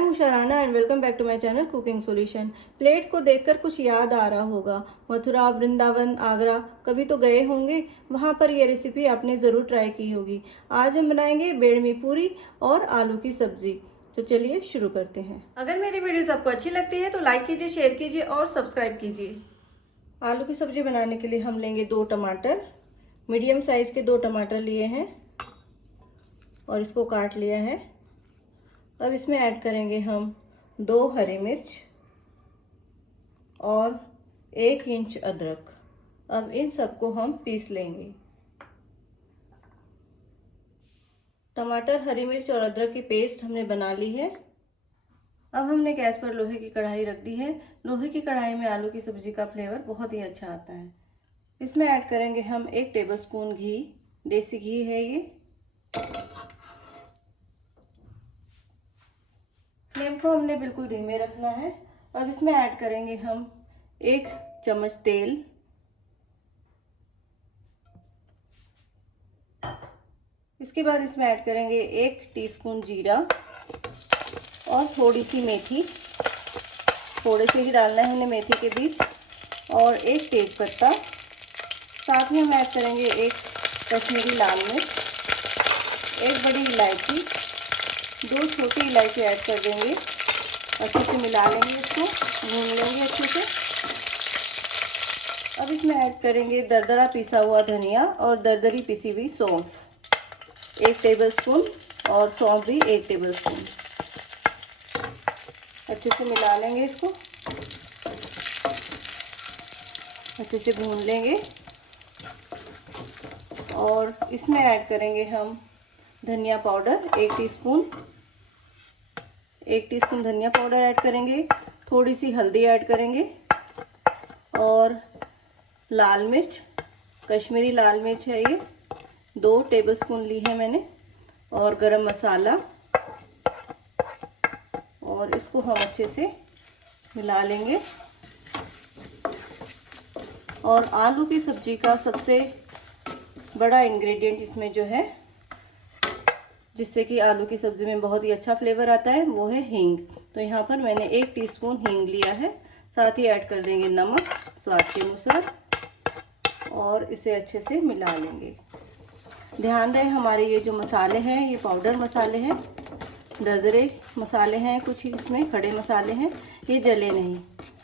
M Usha Rana and welcome back to my channel cooking solution. Plate को देखकर कुछ याद आ रहा होगा। मथुरा, वृंदावन, आगरा कभी तो गए होंगे, वहाँ पर ये रेसिपी आपने ज़रूर ट्राई की होगी। आज हम बनाएंगे बेडमी पूरी और आलू की सब्जी। तो चलिए शुरू करते हैं। अगर मेरी वीडियोस आपको अच्छी लगती है तो लाइक कीजिए, शेयर कीजिए और सब्सक्राइब कीजिए। आलू की सब्जी बनाने के लिए हम लेंगे 2 टमाटर, मीडियम साइज के 2 टमाटर लिए हैं और इसको काट लिया है। अब इसमें ऐड करेंगे हम 2 हरी मिर्च और 1 इंच अदरक। अब इन सबको हम पीस लेंगे। टमाटर, हरी मिर्च और अदरक की पेस्ट हमने बना ली है। अब हमने गैस पर लोहे की कढ़ाई रख दी है। लोहे की कढ़ाई में आलू की सब्जी का फ्लेवर बहुत ही अच्छा आता है। इसमें ऐड करेंगे हम 1 टेबलस्पून घी, देसी घी है ये। फ्लेम को हमने बिल्कुल धीमे रखना है। अब इसमें ऐड करेंगे हम 1 चम्मच तेल, इसके बाद इसमें ऐड करेंगे 1 टीस्पून जीरा और थोड़ी सी मेथी, थोड़े से ही डालना है हमने मेथी के बीज, और 1 तेज पत्ता। साथ में हम ऐड करेंगे 1 कश्मीरी लाल मिर्च, 1 बड़ी इलायची, 2 छोटी इलायची ऐड कर देंगे। अच्छे से मिला लेंगे, इसको भून लेंगे अच्छे से। अब इसमें ऐड करेंगे दरदरा पिसा हुआ धनिया और दरदरी पिसी हुई सौंफ 1 टेबलस्पून और सौंफ भी 1 टेबलस्पून। अच्छे से मिला लेंगे, इसको अच्छे से भून लेंगे। और इसमें ऐड करेंगे हम धनिया पाउडर 1 टीस्पून, 1 टीस्पून धनिया पाउडर ऐड करेंगे। थोड़ी सी हल्दी ऐड करेंगे और लाल मिर्च, कश्मीरी लाल मिर्च है ये 2 टेबलस्पून ली है मैंने, और गरम मसाला, और इसको हम अच्छे से मिला लेंगे। और आलू की सब्जी का सबसे बड़ा इंग्रेडिएंट इसमें जो है, जिससे कि आलू की सब्जी में बहुत ही अच्छा फ्लेवर आता है, वो है हींग। तो यहाँ पर मैंने 1 टीस्पून हींग लिया है। साथ ही ऐड कर देंगे नमक स्वाद के अनुसार और इसे अच्छे से मिला लेंगे। ध्यान रहे हमारे ये जो मसाले हैं ये पाउडर मसाले हैं, दरदरे मसाले हैं, कुछ ही इसमें खड़े मसाले हैं, ये जले नहीं।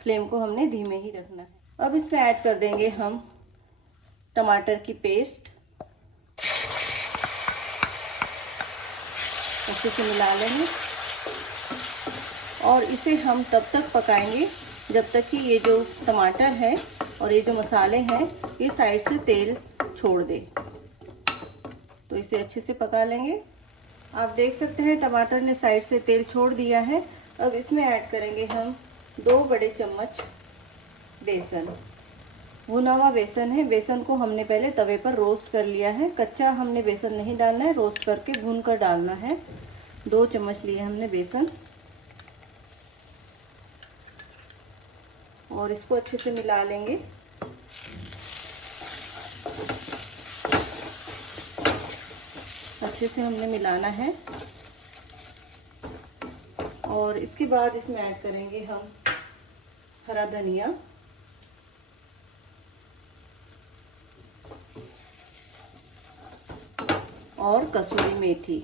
फ्लेम को हमने धीमे ही रखना है। अब इसमें ऐड कर देंगे हम टमाटर की पेस्ट, अच्छे से मिला लेंगे और इसे हम तब तक पकाएंगे जब तक कि ये जो टमाटर है और ये जो मसाले हैं ये साइड से तेल छोड़ दे। तो इसे अच्छे से पका लेंगे। आप देख सकते हैं टमाटर ने साइड से तेल छोड़ दिया है। अब इसमें ऐड करेंगे हम 2 बड़े चम्मच बेसन, भुना हुआ बेसन है। बेसन को हमने पहले तवे पर रोस्ट कर लिया है। कच्चा हमने बेसन नहीं डालना है, रोस्ट करके भून कर डालना है। 2 चम्मच लिए हमने बेसन और इसको अच्छे से मिला लेंगे। अच्छे से हमने मिलाना है और इसके बाद इसमें ऐड करेंगे हम हरा धनिया, और कसूरी मेथी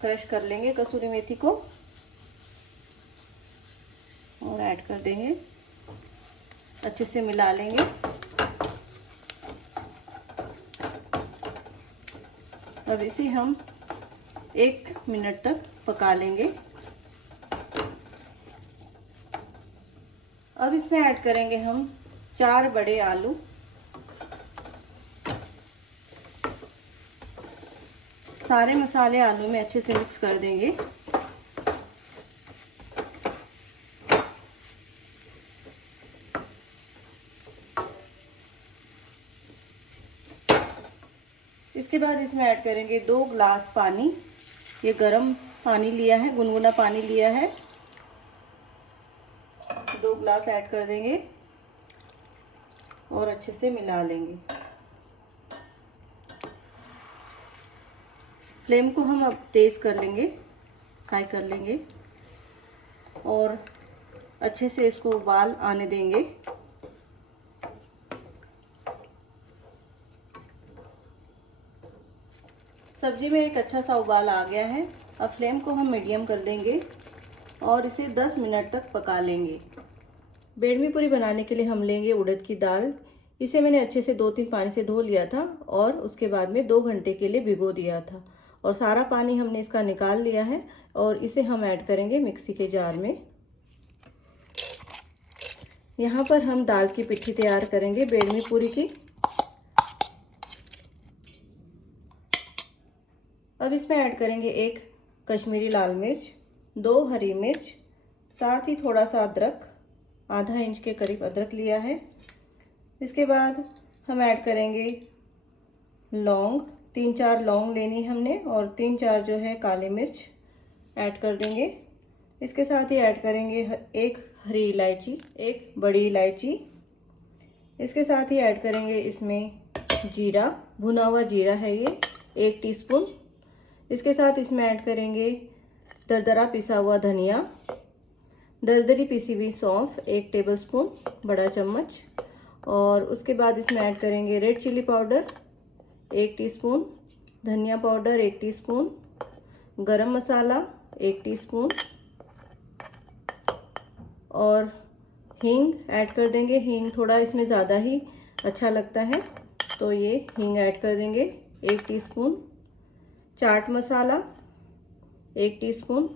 क्रश कर लेंगे। कसूरी मेथी को और ऐड कर देंगे, अच्छे से मिला लेंगे। अब इसे हम 1 मिनट तक पका लेंगे। अब इसमें ऐड करेंगे हम 4 बड़े आलू, सारे मसाले आलू में अच्छे से मिक्स कर देंगे। इसके बाद इसमें ऐड करेंगे 2 ग्लास पानी। ये गरम पानी लिया है, गुनगुना पानी लिया है। 2 ग्लास ऐड कर देंगे और अच्छे से मिला लेंगे। फ्लेम को हम अब तेज़ कर लेंगे, हाई कर लेंगे और अच्छे से इसको उबाल आने देंगे। सब्जी में एक अच्छा सा उबाल आ गया है। अब फ्लेम को हम मीडियम कर देंगे और इसे 10 मिनट तक पका लेंगे। बेडमी पूरी बनाने के लिए हम लेंगे उड़द की दाल। इसे मैंने अच्छे से 2-3 पानी से धो लिया था और उसके बाद में 2 घंटे के लिए भिगो दिया था और सारा पानी हमने इसका निकाल लिया है और इसे हम ऐड करेंगे मिक्सी के जार में। यहाँ पर हम दाल की पिट्ठी तैयार करेंगे बेडमी पूरी की। अब इसमें ऐड करेंगे 1 कश्मीरी लाल मिर्च, 2 हरी मिर्च, साथ ही थोड़ा सा अदरक, आधा इंच के करीब अदरक लिया है। इसके बाद हम ऐड करेंगे लौंग, 3-4 लौंग लेनी हमने और 3-4 जो है काली मिर्च ऐड कर देंगे। इसके साथ ही ऐड करेंगे 1 हरी इलायची, 1 बड़ी इलायची। इसके साथ ही ऐड करेंगे इसमें जीरा, भुना हुआ जीरा है ये 1 टीस्पून। इसके साथ इसमें ऐड करेंगे दरदरा पिसा हुआ धनिया, दरदरी पिसी हुई सौंफ 1 टेबलस्पून बड़ा चम्मच और उसके बाद इसमें ऐड करेंगे रेड चिली पाउडर 1 टीस्पून, धनिया पाउडर 1 टीस्पून, गरम मसाला 1 टीस्पून और हींग ऐड कर देंगे। हींग थोड़ा इसमें ज़्यादा ही अच्छा लगता है तो ये हींग ऐड कर देंगे 1 टीस्पून। चाट मसाला 1 टीस्पून,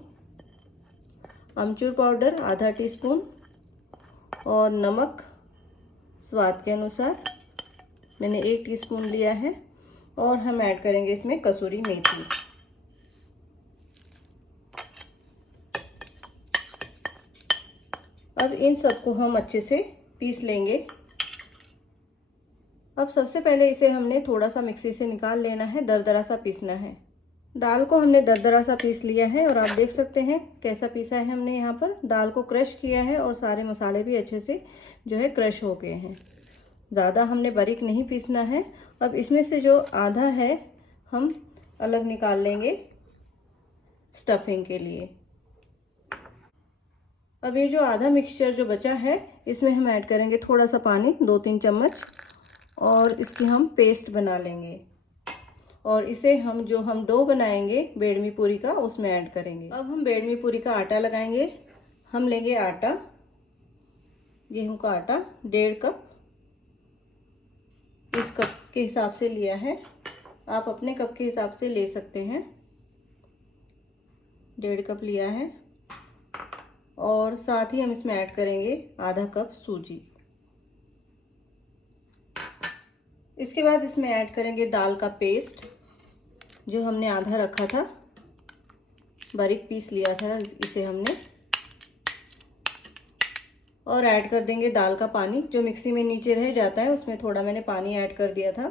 अमचूर पाउडर आधा टीस्पून और नमक स्वाद के अनुसार मैंने 1 टीस्पून लिया है और हम ऐड करेंगे इसमें कसूरी मेथी। अब इन सबको हम अच्छे से पीस लेंगे। अब सबसे पहले इसे हमने थोड़ा सा मिक्सी से निकाल लेना है, दरदरा सा पीसना है। दाल को हमने दरदरा सा पीस लिया है और आप देख सकते हैं कैसा पीसा है हमने। यहाँ पर दाल को क्रश किया है और सारे मसाले भी अच्छे से जो है क्रश हो गए हैं। ज़्यादा हमने बारीक नहीं पीसना है। अब इसमें से जो आधा है हम अलग निकाल लेंगे स्टफिंग के लिए। अब ये जो आधा मिक्सचर जो बचा है इसमें हम ऐड करेंगे थोड़ा सा पानी 2-3 चम्मच और इसकी हम पेस्ट बना लेंगे और इसे हम जो हम डो बनाएंगे बेडमी पूरी का उसमें ऐड करेंगे। अब हम बेडमी पूरी का आटा लगाएंगे। हम लेंगे आटा, गेहूं का आटा 1.5 कप, इस कप के हिसाब से लिया है। आप अपने कप के हिसाब से ले सकते हैं। 1.5 कप लिया है और साथ ही हम इसमें ऐड करेंगे आधा कप सूजी। इसके बाद इसमें ऐड करेंगे दाल का पेस्ट जो हमने आधा रखा था, बारीक पीस लिया था इसे हमने, और ऐड कर देंगे दाल का पानी जो मिक्सी में नीचे रह जाता है, उसमें थोड़ा मैंने पानी ऐड कर दिया था,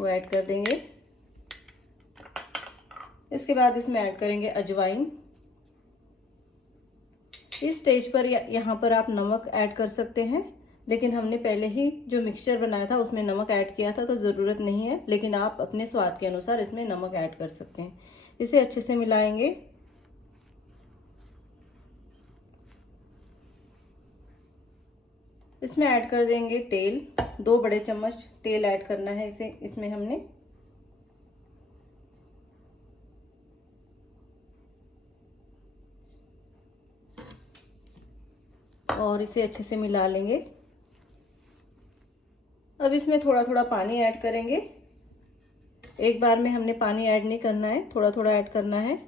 वो ऐड कर देंगे। इसके बाद इसमें ऐड करेंगे अजवाइन। इस स्टेज पर यहाँ पर आप नमक ऐड कर सकते हैं, लेकिन हमने पहले ही जो मिक्सचर बनाया था उसमें नमक ऐड किया था तो ज़रूरत नहीं है, लेकिन आप अपने स्वाद के अनुसार इसमें नमक ऐड कर सकते हैं। इसे अच्छे से मिलाएंगे। इसमें ऐड कर देंगे तेल, 2 बड़े चम्मच तेल ऐड करना है इसमें हमने। और इसे अच्छे से मिला लेंगे। अब इसमें थोड़ा थोड़ा पानी ऐड करेंगे। एक बार में हमने पानी ऐड नहीं करना है, थोड़ा थोड़ा ऐड करना है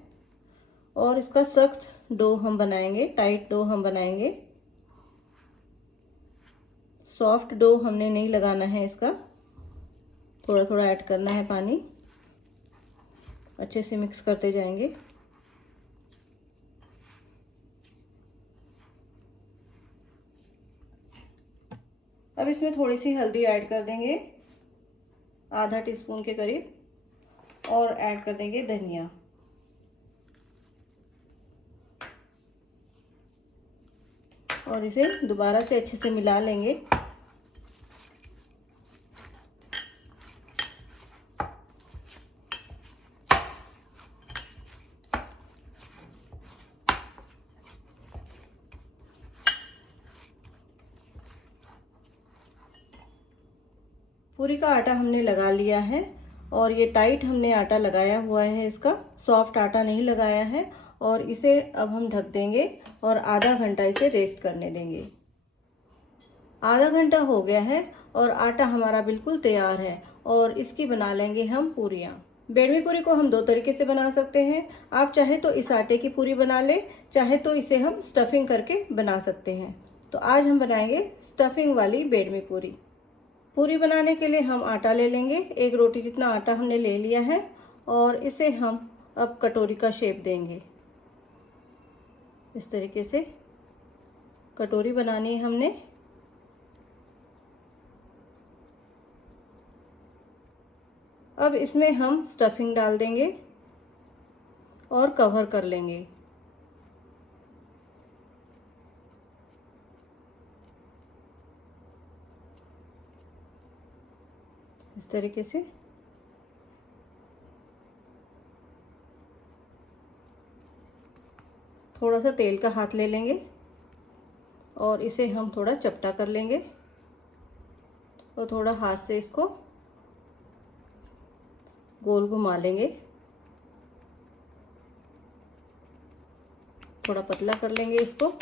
और इसका सख्त डो हम बनाएंगे, टाइट डो हम बनाएंगे। सॉफ्ट डो हमने नहीं लगाना है इसका, थोड़ा थोड़ा ऐड करना है पानी, अच्छे से मिक्स करते जाएंगे। अब इसमें थोड़ी सी हल्दी ऐड कर देंगे, आधा टीस्पून के करीब, और ऐड कर देंगे धनिया। और इसे दोबारा से अच्छे से मिला लेंगे। पूरी का आटा हमने लगा लिया है और ये टाइट हमने आटा लगाया हुआ है, इसका सॉफ्ट आटा नहीं लगाया है। और इसे अब हम ढक देंगे और आधा घंटा इसे रेस्ट करने देंगे। आधा घंटा हो गया है और आटा हमारा बिल्कुल तैयार है और इसकी बना लेंगे हम पूरियाँ। बेडमी पूरी को हम दो तरीके से बना सकते हैं। आप चाहे तो इस आटे की पूरी बना ले, चाहे तो इसे हम स्टफिंग करके बना सकते हैं। तो आज हम बनाएंगे स्टफिंग वाली बेडमी पूरी। पूरी बनाने के लिए हम आटा ले लेंगे, 1 रोटी जितना आटा हमने ले लिया है और इसे हम अब कटोरी का शेप देंगे। इस तरीके से कटोरी बनानी है हमने। अब इसमें हम स्टफिंग डाल देंगे और कवर कर लेंगे। इस तरीके से थोड़ा सा तेल का हाथ ले लेंगे और इसे हम थोड़ा चपटा कर लेंगे और थोड़ा हाथ से इसको गोल घुमा लेंगे, थोड़ा पतला कर लेंगे इसको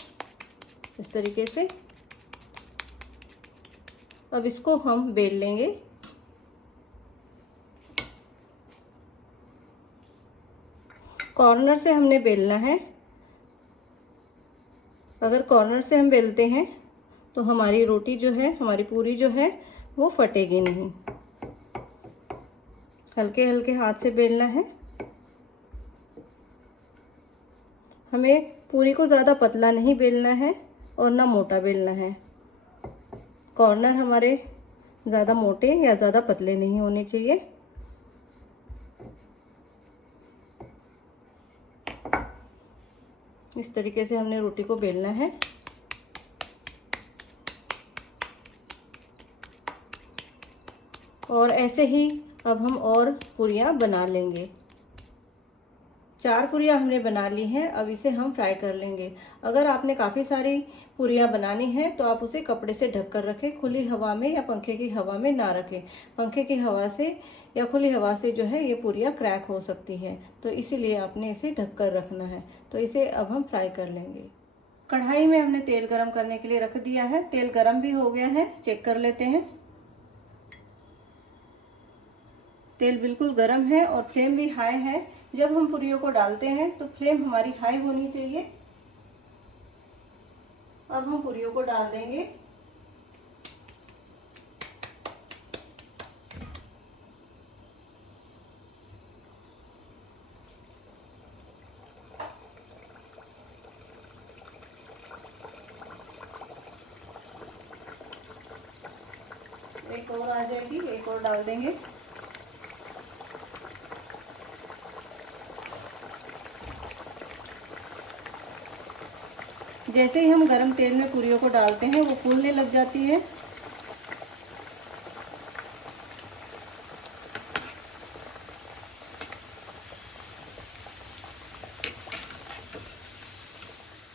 इस तरीके से। अब इसको हम बेल लेंगे। कॉर्नर से हमने बेलना है। अगर कॉर्नर से हम बेलते हैं तो हमारी रोटी जो है, हमारी पूरी जो है वो फटेगी नहीं। हल्के हल्के हाथ से बेलना है। हमें पूरी को ज़्यादा पतला नहीं बेलना है और ना मोटा बेलना है। कॉर्नर हमारे ज़्यादा मोटे या ज़्यादा पतले नहीं होने चाहिए। इस तरीके से हमने रोटी को बेलना है। और ऐसे ही अब हम और पूरियाँ बना लेंगे। 4 पूरियाँ हमने बना ली हैं। अब इसे हम फ्राई कर लेंगे। अगर आपने काफ़ी सारी पूरियाँ बनानी हैं तो आप उसे कपड़े से ढक कर रखें, खुली हवा में या पंखे की हवा में ना रखें। पंखे की हवा से या खुली हवा से जो है ये पूरियाँ क्रैक हो सकती है, तो इसीलिए आपने इसे ढक कर रखना है। तो इसे अब हम फ्राई कर लेंगे। कढ़ाई में हमने तेल गरम करने के लिए रख दिया है। तेल गरम भी हो गया है, चेक कर लेते हैं। तेल बिल्कुल गरम है और फ्लेम भी हाई है। जब हम पूरियों को डालते हैं तो फ्लेम हमारी हाई होनी चाहिए। अब हम पूरियों को डाल देंगे। एक और आ जाएगी, एक और डाल देंगे। जैसे ही हम गरम तेल में पूरियों को डालते हैं वो फूलने लग जाती है।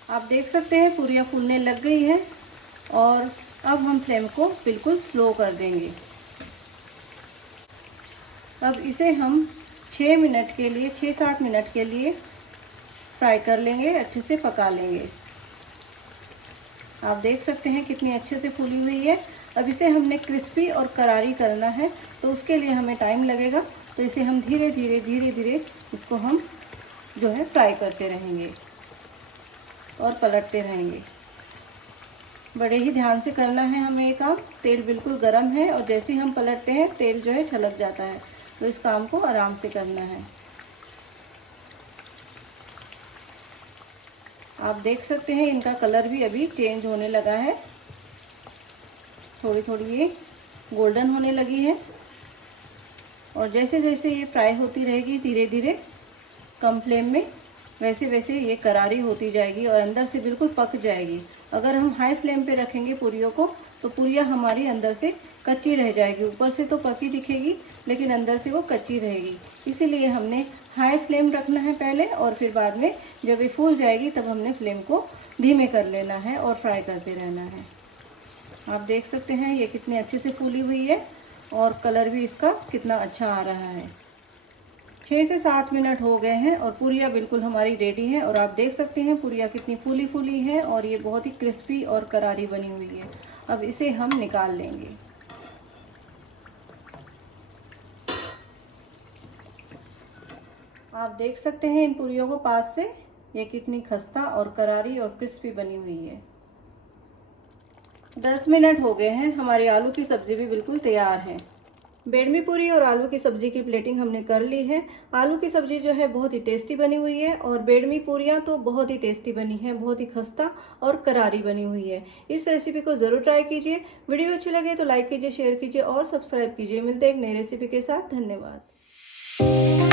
आप देख सकते हैं पूरियाँ फूलने लग गई है और अब हम फ्लेम को बिल्कुल स्लो कर देंगे। अब इसे हम 6 मिनट के लिए, 6-7 मिनट के लिए फ्राई कर लेंगे, अच्छे से पका लेंगे। आप देख सकते हैं कितनी अच्छे से फूली हुई है। अब इसे हमने क्रिस्पी और करारी करना है, तो उसके लिए हमें टाइम लगेगा। तो इसे हम धीरे धीरे इसको हम जो है फ्राई करते रहेंगे और पलटते रहेंगे। बड़े ही ध्यान से करना है हमें ये काम। तेल बिल्कुल गर्म है और जैसे ही हम पलटते हैं तेल जो है छलक जाता है, तो इस काम को आराम से करना है। आप देख सकते हैं इनका कलर भी अभी चेंज होने लगा है, थोड़ी थोड़ी ये गोल्डन होने लगी है। और जैसे जैसे ये फ्राई होती रहेगी धीरे धीरे कम फ्लेम में, वैसे वैसे ये करारी होती जाएगी और अंदर से बिल्कुल पक जाएगी। अगर हम हाई फ्लेम पे रखेंगे पूरियों को तो पूरियाँ हमारी अंदर से कच्ची रह जाएगी। ऊपर से तो पकी दिखेगी लेकिन अंदर से वो कच्ची रहेगी। इसीलिए हमने हाई फ्लेम रखना है पहले, और फिर बाद में जब ये फूल जाएगी तब हमने फ्लेम को धीमे कर लेना है और फ्राई करते रहना है। आप देख सकते हैं ये कितनी अच्छे से फूली हुई है। और कलर भी इसका कितना अच्छा आ रहा है। 6 से 7 मिनट हो गए हैं और पूरियाँ बिल्कुल हमारी रेडी हैं। और आप देख सकते हैं पूरियाँ कितनी फूली फूली हैं और ये बहुत ही क्रिस्पी और करारी बनी हुई है। अब इसे हम निकाल लेंगे। आप देख सकते हैं इन पूरियों को पास से, ये कितनी खस्ता और करारी और क्रिस्पी बनी हुई है। 10 मिनट हो गए हैं, हमारी आलू की सब्ज़ी भी बिल्कुल तैयार है। बेडमी पूरी और आलू की सब्ज़ी की प्लेटिंग हमने कर ली है। आलू की सब्ज़ी जो है बहुत ही टेस्टी बनी हुई है और बेडमी पूरियाँ तो बहुत ही टेस्टी बनी है, बहुत ही खस्ता और करारी बनी हुई है। इस रेसिपी को ज़रूर ट्राई कीजिए। वीडियो अच्छी लगे तो लाइक कीजिए, शेयर कीजिए और सब्सक्राइब कीजिए। मिलते हैं एक नई रेसिपी के साथ। धन्यवाद।